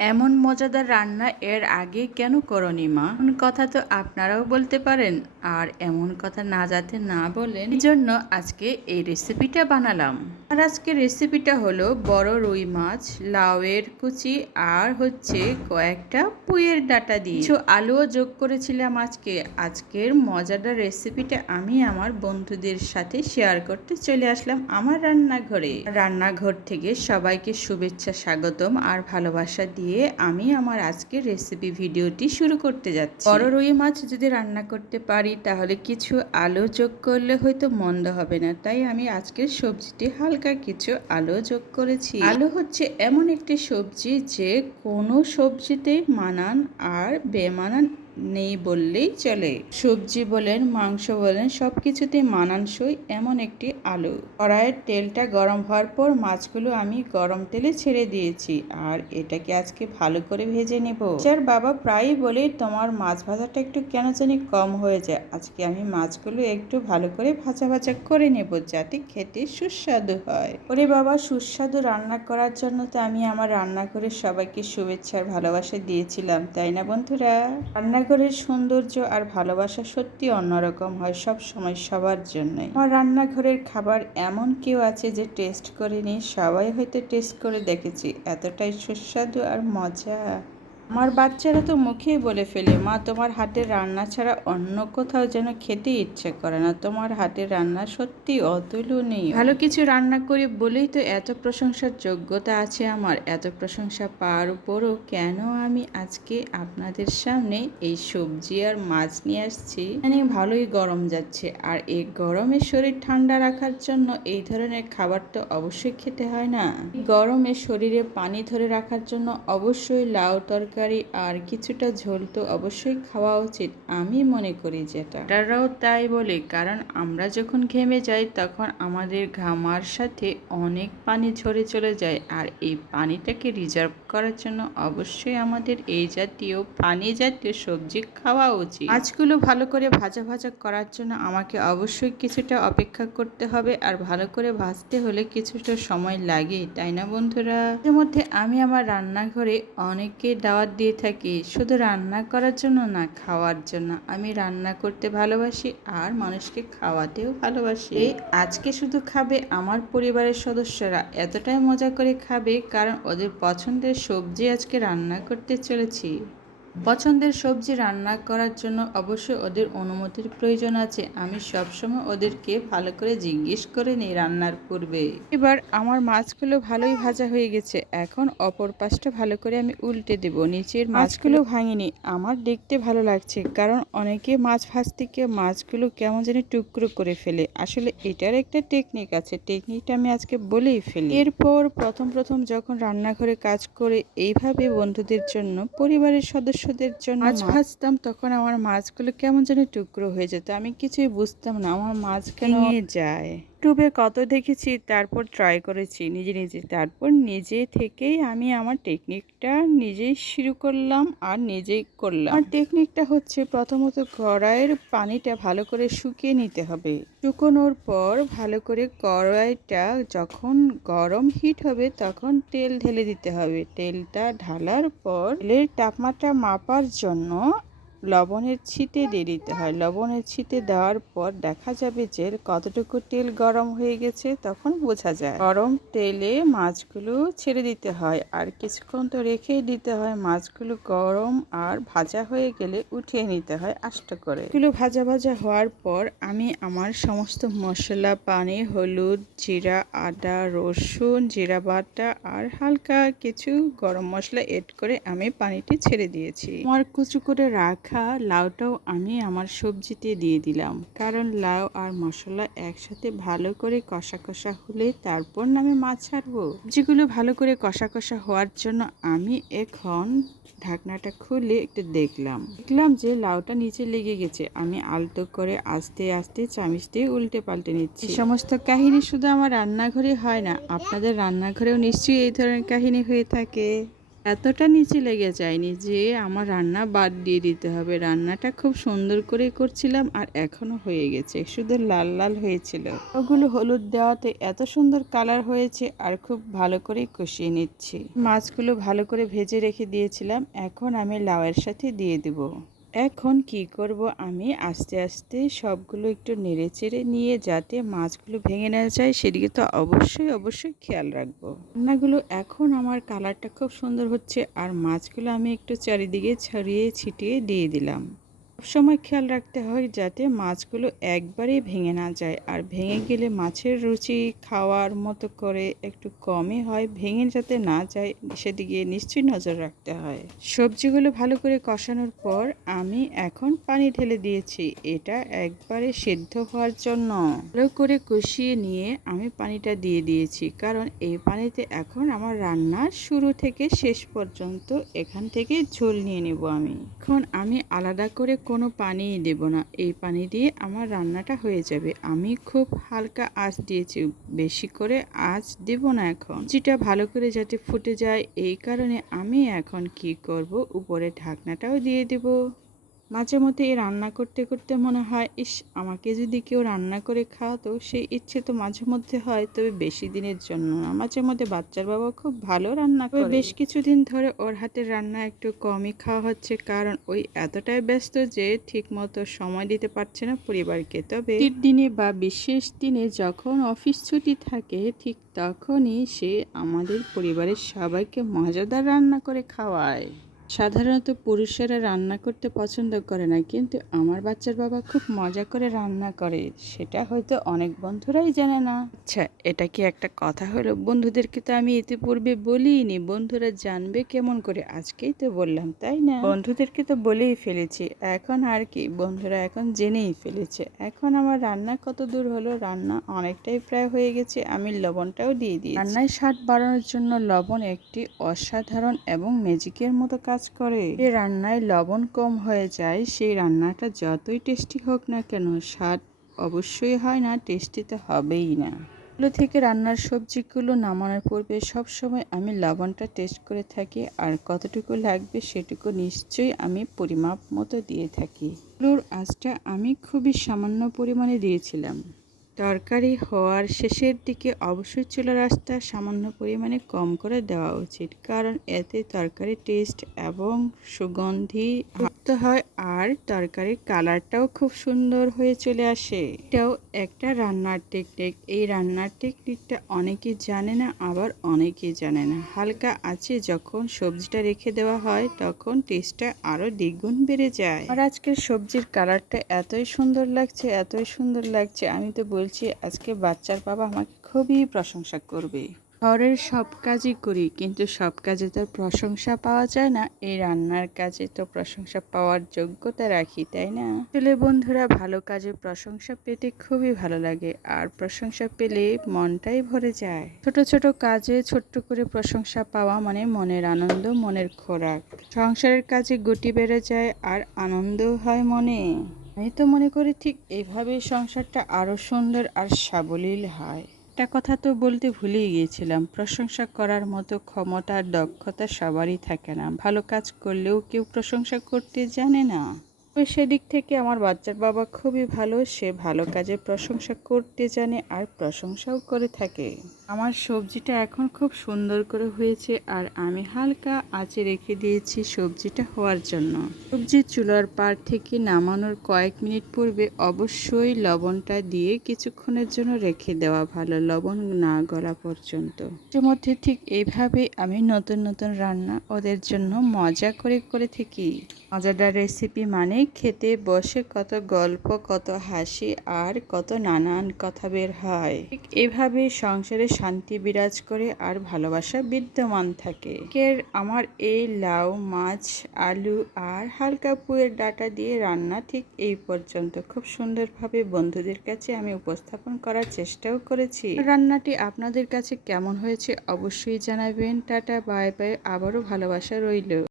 এমন মজাদার রান্না এর আগে কেন করনি মা? এমন কথা তো আপনারাও বলতে পারেন। আর এমন কথা না যাতে না বলেন, এই জন্য আজকে এই রেসিপিটা বানালাম। আর আজকে রেসিপিটা হলো বড় রুই মাছ, লাউয়ের কুচি আর হচ্ছে কয়েকটা পুঁইয়ের ডাঁটা দিয়ে কিছু আলুও যোগ করেছিলাম আজকে। আজকের মজাদার রেসিপিটা আমি আমার বন্ধুদের সাথে শেয়ার করতে চলে আসলাম আমার রান্নাঘর থেকে সবাইকে শুভেচ্ছা, স্বাগতম আর ভালোবাসা দিয়ে আমি আমার আজকের রেসিপি ভিডিওটি শুরু করতে যাচ্ছি। বড় রুই মাছ যদি রান্না করতে পারি তাহলে কিছু আলু যোগ করলে হয়তো মন্দ হবে না, তাই আমি আজকের সবজিটি হালকা কিছু আলু যোগ করেছি। আলু হচ্ছে এমন একটি সবজি যে কোনো সবজিতেই মানান আর বেমানান নেই বললেই চলে। সবজি বলেন, মাংস বলেন, সব কিছুতেই মানানসই এমন একটি আলু। কড়াইয়ের তেলটা গরম হওয়ার পর মাছগুলো আমি গরম তেলে ছেড়ে দিয়েছি আর এটাকে আজকে ভালো করে ভেজে নেব। যার বাবা প্রায়ই বলে তোমার মাছ ভাজাটা একটু কেন জানি কম হয়ে যায়। আজকে আমি মাছগুলো একটু ভালো করে ভাজা ভাজা করে নেব যাতে খেতে সুস্বাদু হয়। ওরে বাবা, সুস্বাদু রান্না করার জন্য তো আমি আমার রান্নাঘরের সবাইকে শুভেচ্ছা আর ভালোবাসা দিয়েছিলাম, তাই না বন্ধুরা? রান্নাঘরের সৌন্দর্য আর ভালোবাসা সত্যি অন্যরকম হয় সব সময় সবার জন্যই। আমার রান্নাঘরের খাবার এমন কেউ আছে যে টেস্ট করেনি? সবাই হয়তো টেস্ট করে দেখেছি, এতটাই সুস্বাদু আর মজা। আমার বাচ্চারা তো মুখেই বলে ফেলে, মা তোমার হাতের রান্না ছাড়া অন্য কোথাও যেন খেতে ইচ্ছে করে না, তোমার হাতের রান্না সত্যি অতুলনীয়। ভালো কিছু রান্না করি বলেই তো এত প্রশংসার যোগ্যতা আছে আমার। এত প্রশংসা পাওয়ার উপরও কেন আমি আজকে আপনাদের সামনে এই সবজি আর মাছ নিয়ে আসছি? মানে ভালোই গরম যাচ্ছে আর এই গরমে শরীর ঠান্ডা রাখার জন্য এই ধরনের খাবার তো অবশ্যই খেতে হয় না? গরমে শরীরে পানি ধরে রাখার জন্য অবশ্যই লাউ তরকারি আর কিছুটা ঝোল তো অবশ্যই খাওয়া উচিত, আমি মনে করি। যেটা ডাক্তাররাও তাই বলে, কারণ আমরা যখন ঘেমে যাই তখন আমাদের ঘামার সাথে অনেক পানি ঝরে চলে যায় আর এই পানিটাকে রিজার্ভ করার জন্য অবশ্যই আমাদের এই জাতীয় পানি জাতীয় সবজি খাওয়া উচিত। মাছগুলো ভালো করে ভাজা ভাজা করার জন্য আমাকে অবশ্যই কিছুটা অপেক্ষা করতে হবে আর ভালো করে ভাজতে হলে কিছুটা সময় লাগে, তাই না বন্ধুরা? এর মধ্যে আমি আমার রান্নাঘরে অনেককে দাওয়াত দিয়ে থাকি, শুধু রান্না করার জন্য না, খাওয়ার জন্য। আমি রান্না করতে ভালোবাসি আর মানুষকে খাওয়াতেও ভালোবাসি। আজকে শুধু খাবে আমার পরিবারের সদস্যরা, এতটাই মজা করে খাবে কারণ ওদের পছন্দের সবজি আজকে রান্না করতে চলেছি। পছন্দের সবজি রান্না করার জন্য অবশ্যই ওদের অনুমতির প্রয়োজন আছে। আমি সবসময় ওদেরকে ভালো করে জিজ্ঞেস করে নিই রান্নার পূর্বে। এবার আমার মাছগুলো ভালোই ভাজা হয়ে গেছে, এখন অপর পাশটা ভালো করে আমি উল্টে দেব। নিচের মাছগুলো ভাঙিনি, আমার দেখতে ভালো লাগছে, কারণ অনেকে মাছ ভাজতে গিয়ে মাছগুলো কেমন যেন টুকরো করে ফেলে। আসলে এটার একটা টেকনিক আছে, টেকনিকটা আমি আজকে বলেই ফেলি। এরপর প্রথম যখন রান্নাঘরে কাজ করে এইভাবে বন্ধুদের জন্য, পরিবারের সদস্যদের জন্য মাছ ভাজতাম, তখন আমার মাছগুলো কেমন যেন টুকরো হয়ে যেত। আমি কিছুই বুঝতাম না আমার মাছ কেন যায়। ইউটিউবে কত দেখেছি, তারপর ট্রাই করেছি নিজে, তারপর নিজে থেকেই আমি আমার টেকনিকটা নিজেই শুরু করলাম আর নিজেই করলাম। আমার টেকনিকটা হচ্ছে প্রথমত কড়াইয়ের পানিটা ভালো করে শুকিয়ে নিতে হবে। শুকোনোর পর ভালো করে কড়াইটা যখন গরম হিট হবে তখন তেল ঢেলে দিতে হবে। তেলটা ঢালার পর তেলের তাপমাত্রা মাপার জন্য লবণের ছিটে দিয়ে দিতে হয়। লবণের ছিটে দেওয়ার পর দেখা যাবে যে কতটুকু তেল গরম হয়ে গেছে, তখন বোঝা যায়। গরম তেলে মাছগুলো ছেড়ে দিতে হয় আর কিছুক্ষণ তো রেখেই দিতে হয়। মাছগুলো গরম আর ভাজা হয়ে গেলে উঠিয়ে নিতে হয় আস্তে করে। এগুলো ভাজা ভাজা হওয়ার পর আমি আমার সমস্ত মশলা, পানি, হলুদ, জিরা, আদা, রসুন, জিরা বাটা আর হালকা কিছু গরম মশলা এড করে আমি পানিটি ছেড়ে দিয়েছি। আমার কুচু করে রাখা লাউটাও আমি আমার সবজিতে দিয়ে দিলাম, কারণ লাউ আর মশলা একসাথে ভালো করে কষা কষা হলে তারপর আমি মাছ ছাড়বো। সবজিগুলো ভালো করে কষা কষা হওয়ার জন্য আমি এখন ঢাকনাটা খুলে একটু দেখলাম যে লাউটা নিচে লেগে গেছে। আমি আলতো করে আস্তে আস্তে চামিচ দিয়ে উল্টে পাল্টে নিচ্ছি। এই সমস্ত কাহিনী শুধু আমার রান্নাঘরে হয় না, আপনাদের রান্নাঘরেও নিশ্চয়ই এই ধরনের কাহিনী হয়ে থাকে। এতটা নিচে লেগে যায়নি যে আমার রান্না বাদ দিয়ে দিতে হবে। রান্নাটা খুব সুন্দর করে করছিলাম আর এখনো হয়ে গেছে, শুধু লাল লাল হয়েছিল। ওগুলো হলুদ দেওয়াতে এত সুন্দর কালার হয়েছে আর খুব ভালো করে কষিয়ে নিচ্ছি। মাছগুলো ভালো করে ভেজে রেখে দিয়েছিলাম, এখন আমি লাউয়ের সাথে দিয়ে দেব। এখন কি করব, আমি আস্তে আস্তে সবগুলো একটু নেড়ে চেড়ে নিয়ে যাতে মাছগুলো ভেঙে না যায় সেদিকে তো অবশ্যই খেয়াল রাখবো। রান্নাগুলো এখন আমার কালারটা খুব সুন্দর হচ্ছে আর মাছগুলো আমি একটু চারিদিকে ছড়িয়ে ছিটিয়ে দিয়ে দিলাম। সবসময় খেয়াল রাখতে হয় যাতে মাছগুলো একবারেই ভেঙে না যায়, আর ভেঙে গেলে মাছের রুচি খাওয়ার মতো করে একটু কমই হয়, ভেঙে যাতে না যায় সেদিকে নিশ্চয়ই নজর রাখতে হয়। সবজিগুলো ভালো করে কষানোর পর আমি এখন পানি ঢেলে দিয়েছি, এটা একবারে সেদ্ধ হওয়ার জন্য। ভালো করে কষিয়ে নিয়ে আমি পানিটা দিয়ে দিয়েছি, কারণ এই পানিতে এখন আমার রান্না শুরু থেকে শেষ পর্যন্ত এখান থেকে ঝোল নিয়ে নেব। এখন আমি আলাদা করে কোনো পানিই দেব না, এই পানি দিয়ে আমার রান্নাটা হয়ে যাবে। আমি খুব হালকা আঁচ দিয়েছি, বেশি করে আঁচ দেব না। এখন যেটা ভালো করে যাতে ফুটে যায়, এই কারণে আমি এখন কি করব, উপরে ঢাকনাটাও দিয়ে দেব। মাঝে মধ্যে এই রান্না করতে করতে মনে হয়, ইস আমাকে যদি কেউ রান্না করে খাওয়াতো, সেই ইচ্ছে তো মাঝে মধ্যে হয়, তবে বেশি দিনের জন্য না। মাঝে মধ্যে বাচ্চার বাবা খুব ভালো রান্না করে, বেশ কিছুদিন ধরে ওর হাতের রান্না একটু কমই খাওয়া হচ্ছে, কারণ ওই এতটাই ব্যস্ত যে ঠিক মতো সময় দিতে পারছে না পরিবারকে। তবে দিনে বা বিশেষ দিনে যখন অফিস ছুটি থাকে, ঠিক তখনই সে আমাদের পরিবারের সবাইকে মজাদার রান্না করে খাওয়ায়। সাধারণত পুরুষেরা রান্না করতে পছন্দ করে না, কিন্তু আমার বাচ্চার বাবা খুব মজা করে রান্না করে, সেটা হয়তো অনেক বন্ধুরাই জানে না। আচ্ছা, এটা কি একটা কথা হলো? বন্ধুদেরকে তো আমি ইতিপূর্বে বলিনি, বন্ধুরা জানবে কেমন করে? আজকেই তো বললাম, তাই না? বন্ধুদেরকে তো বলেই ফেলেছি, এখন আর কি, বন্ধুরা এখন জেনেই ফেলেছে। এখন আমার রান্না কত দূর হলো, রান্না অনেকটাই প্রায় হয়ে গেছে, আমি লবণটাও দিয়ে দিয়েছি। রান্নায় স্বাদ বাড়ানোর জন্য লবণ একটি অসাধারণ এবং ম্যাজিকের মতো কাজ করে। যে রান্নায় লবণ কম হয়ে যায়, সেই রান্নাটা যতই টেস্টি হোক না কেন, স্বাদ অবশ্যই হয় না, টেস্টি তো হবেই না। চুলো থেকে রান্নার সবজিগুলো নামানোর পূর্বে সবসময় আমি লবণটা টেস্ট করে থাকি, আর কতটুকু লাগবে সেটুকু নিশ্চয়ই আমি পরিমাপ মতো দিয়ে থাকি। চুলোর আঁচটা আমি খুবই সামান্য পরিমাণে দিয়েছিলাম। তরকারি হওয়ার শেষের দিকে অবশ্যই চুলার আঁচটা সামান্য পরিমাণে কম করে দেওয়া উচিত, কারণ এতে তরকারির টেস্ট এবং সুগন্ধি যুক্ত হয় আর তরকারির কালারটাও খুব সুন্দর হয়ে চলে আসে। এটাও একটা রান্নার টেকনিক। এই রান্নার টেকনিকটা অনেকেই জানে না, আবার অনেকেই জানে না। হালকা আঁচে যখন সবজিটা রেখে দেওয়া হয়, তখন টেস্টটা আরও দ্বিগুণ বেড়ে যায়। আর আজকের সবজির কালারটা এতই সুন্দর লাগছে, আমি তো বলছি আজকে বাচ্চার বাবা আমাকে খুবই প্রশংসা করবে। ঘরের সব কাজই করি, কিন্তু সব কাজে তো প্রশংসা পাওয়া যায় না, এই রান্নার কাজে তো প্রশংসা পাওয়ার যোগ্যতা রাখি, তাই না? আসলে বন্ধুরা, ভালো কাজে প্রশংসা পেতে খুবই ভালো লাগে, আর প্রশংসা পেলে মনটাই ভরে যায়। ছোট ছোট কাজে ছোট্ট করে প্রশংসা পাওয়া মানে মনের আনন্দ, মনের খোরাক। সংসারের কাজে গতি বেড়ে যায় আর আনন্দও হয় মনে। আমি তো মনে করি ঠিক এইভাবেই সংসারটা আরো সুন্দর আর সাবলীল হয়। একটা কথা তো বলতে ভুলেই গিয়েছিলাম, প্রশংসা করার মতো ক্ষমতা আর দক্ষতা সবারই থাকে না। ভালো কাজ করলেও কেউ প্রশংসা করতে জানে না। তবে সেদিক থেকে আমার বাচ্চার বাবা খুবই ভালো, সে ভালো কাজে প্রশংসা করতে জানে আর প্রশংসাও করে থাকে। আমার সবজিটা এখন খুব সুন্দর করে হয়েছে, আর আমি হালকা আঁচে রেখে দিয়েছি সবজিটা হওয়ার জন্য। সবজি চুলার পার থেকে নামানোর কয়েক মিনিট পূর্বে অবশ্যই লবণটা দিয়ে কিছুক্ষণের জন্য রেখে দেওয়া ভালো, লবণ না গলা পর্যন্ত। এর মধ্যে ঠিক এইভাবে আমি নতুন নতুন রান্না ওদের জন্য মজা করে করে থাকি। মজাদার রেসিপি মানে খেতে বসে কত গল্প, কত হাসি আর কত নানান কথা বের হয়। ঠিক এভাবে সংসারে শান্তি বিরাজ করে আর ভালোবাসা বিদ্যমান থাকে। আমার এই লাউ, মাছ, আলু আর হালকা পুয়ের ডাঁটা দিয়ে রান্না ঠিক এই পর্যন্ত। খুব সুন্দরভাবে বন্ধুদের কাছে আমি উপস্থাপন করার চেষ্টাও করেছি। রান্নাটি আপনাদের কাছে কেমন হয়েছে অবশ্যই জানাবেন। টাটা, বাই বাই, আবারও ভালোবাসা রইল।